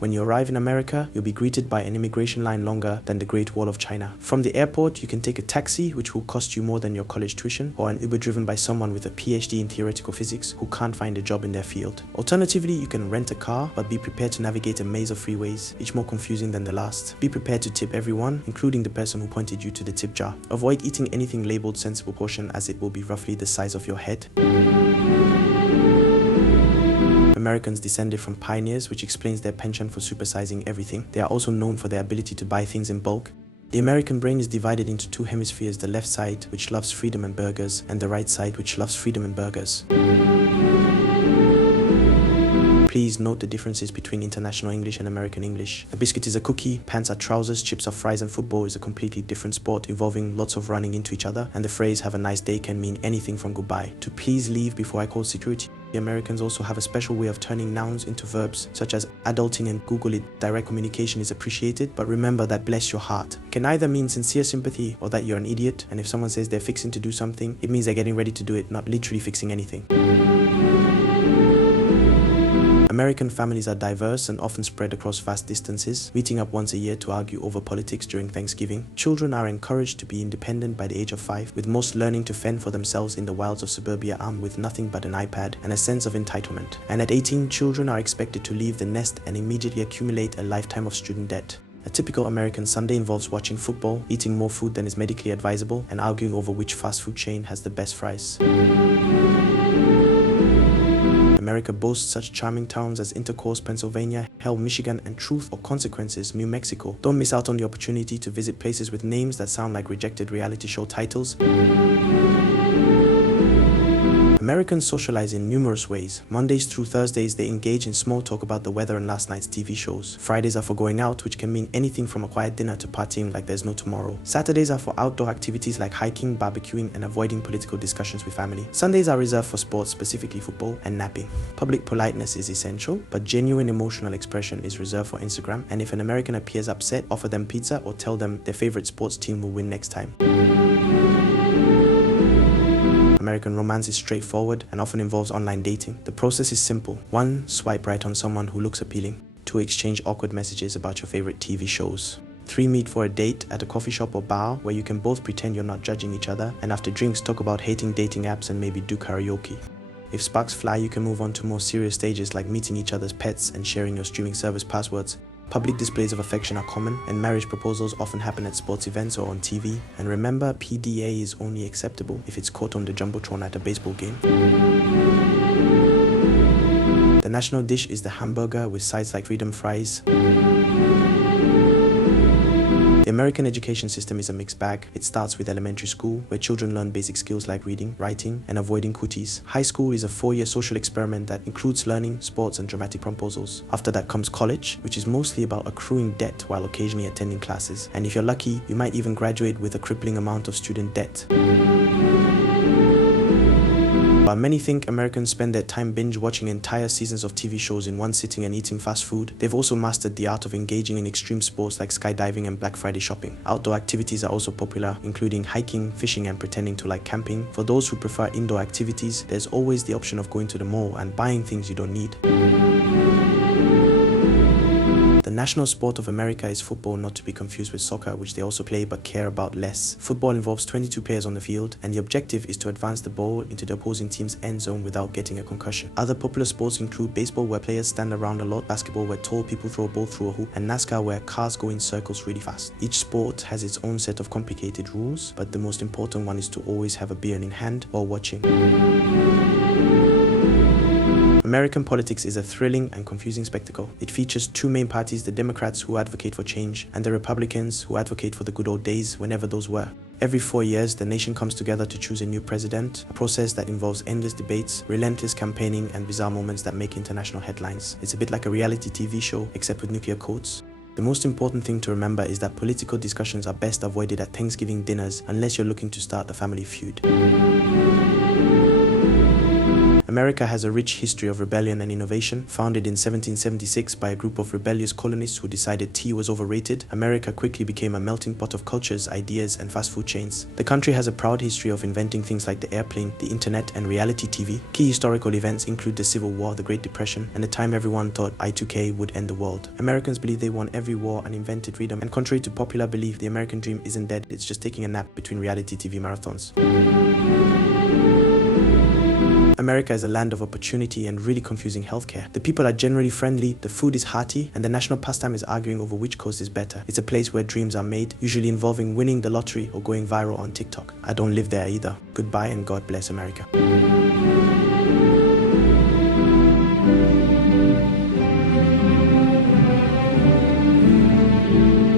When you arrive in America, you'll be greeted by an immigration line longer than the Great Wall of China. From the airport, you can take a taxi, which will cost you more than your college tuition, or an Uber driven by someone with a PhD in theoretical physics who can't find a job in their field. Alternatively, you can rent a car, but be prepared to navigate a maze of freeways, each more confusing than the last. Be prepared to tip everyone, including the person who pointed you to the tip jar. Avoid eating anything labeled sensible portion, as it will be roughly the size of your head. Americans descended from pioneers, which explains their penchant for supersizing everything. They are also known for their ability to buy things in bulk. The American brain is divided into two hemispheres, the left side, which loves freedom and burgers, and the right side, which loves freedom and burgers. Please note the differences between international English and American English. A biscuit is a cookie, pants are trousers, chips are fries, and football is a completely different sport involving lots of running into each other, and the phrase "have a nice day" can mean anything from goodbye to "please leave before I call security." The Americans also have a special way of turning nouns into verbs, such as adulting and Google it. Direct communication is appreciated, but remember that "bless your heart" can either mean sincere sympathy or that you're an idiot, and if someone says they're fixing to do something, it means they're getting ready to do it, not literally fixing anything. American families are diverse and often spread across vast distances, meeting up once a year to argue over politics during Thanksgiving. Children are encouraged to be independent by the age of 5, with most learning to fend for themselves in the wilds of suburbia armed with nothing but an iPad and a sense of entitlement. And at 18, children are expected to leave the nest and immediately accumulate a lifetime of student debt. A typical American Sunday involves watching football, eating more food than is medically advisable, and arguing over which fast food chain has the best fries. America boasts such charming towns as Intercourse, Pennsylvania, Hell, Michigan, and Truth or Consequences, New Mexico. Don't miss out on the opportunity to visit places with names that sound like rejected reality show titles. Americans socialize in numerous ways. Mondays through Thursdays, they engage in small talk about the weather and last night's TV shows. Fridays are for going out, which can mean anything from a quiet dinner to partying like there's no tomorrow. Saturdays are for outdoor activities like hiking, barbecuing, and avoiding political discussions with family. Sundays are reserved for sports, specifically football, and napping. Public politeness is essential, but genuine emotional expression is reserved for Instagram, and if an American appears upset, offer them pizza or tell them their favorite sports team will win next time. American romance is straightforward and often involves online dating. The process is simple. 1. Swipe right on someone who looks appealing. 2. Exchange awkward messages about your favorite TV shows. 3. Meet for a date at a coffee shop or bar where you can both pretend you're not judging each other, and after drinks talk about hating dating apps and maybe do karaoke. If sparks fly, you can move on to more serious stages like meeting each other's pets and sharing your streaming service passwords. Public displays of affection are common, and marriage proposals often happen at sports events or on TV. And remember, PDA is only acceptable if it's caught on the jumbotron at a baseball game. The national dish is the hamburger with sides like freedom fries. The American education system is a mixed bag. It starts with elementary school, where children learn basic skills like reading, writing, and avoiding cooties. High school is a 4-year social experiment that includes learning, sports, and dramatic proposals. After that comes college, which is mostly about accruing debt while occasionally attending classes. And if you're lucky, you might even graduate with a crippling amount of student debt. While many think Americans spend their time binge-watching entire seasons of TV shows in one sitting and eating fast food, they've also mastered the art of engaging in extreme sports like skydiving and Black Friday shopping. Outdoor activities are also popular, including hiking, fishing, and pretending to like camping. For those who prefer indoor activities, there's always the option of going to the mall and buying things you don't need. The national sport of America is football, not to be confused with soccer, which they also play but care about less. Football involves 22 players on the field, and the objective is to advance the ball into the opposing team's end zone without getting a concussion. Other popular sports include baseball, where players stand around a lot, basketball, where tall people throw a ball through a hoop, and NASCAR, where cars go in circles really fast. Each sport has its own set of complicated rules, but the most important one is to always have a beer in hand while watching. American politics is a thrilling and confusing spectacle. It features two main parties, the Democrats, who advocate for change, and the Republicans, who advocate for the good old days, whenever those were. Every 4 years, the nation comes together to choose a new president, a process that involves endless debates, relentless campaigning, and bizarre moments that make international headlines. It's a bit like a reality TV show, except with nuclear codes. The most important thing to remember is that political discussions are best avoided at Thanksgiving dinners unless you're looking to start a family feud. America has a rich history of rebellion and innovation. Founded in 1776 by a group of rebellious colonists who decided tea was overrated, America quickly became a melting pot of cultures, ideas, and fast food chains. The country has a proud history of inventing things like the airplane, the internet, and reality TV. Key historical events include the Civil War, the Great Depression, and the time everyone thought Y2K would end the world. Americans believe they won every war and invented freedom, and contrary to popular belief, the American dream isn't dead, it's just taking a nap between reality TV marathons. America is a land of opportunity and really confusing healthcare. The people are generally friendly, the food is hearty, and the national pastime is arguing over which coast is better. It's a place where dreams are made, usually involving winning the lottery or going viral on TikTok. I don't live there either. Goodbye and God bless America.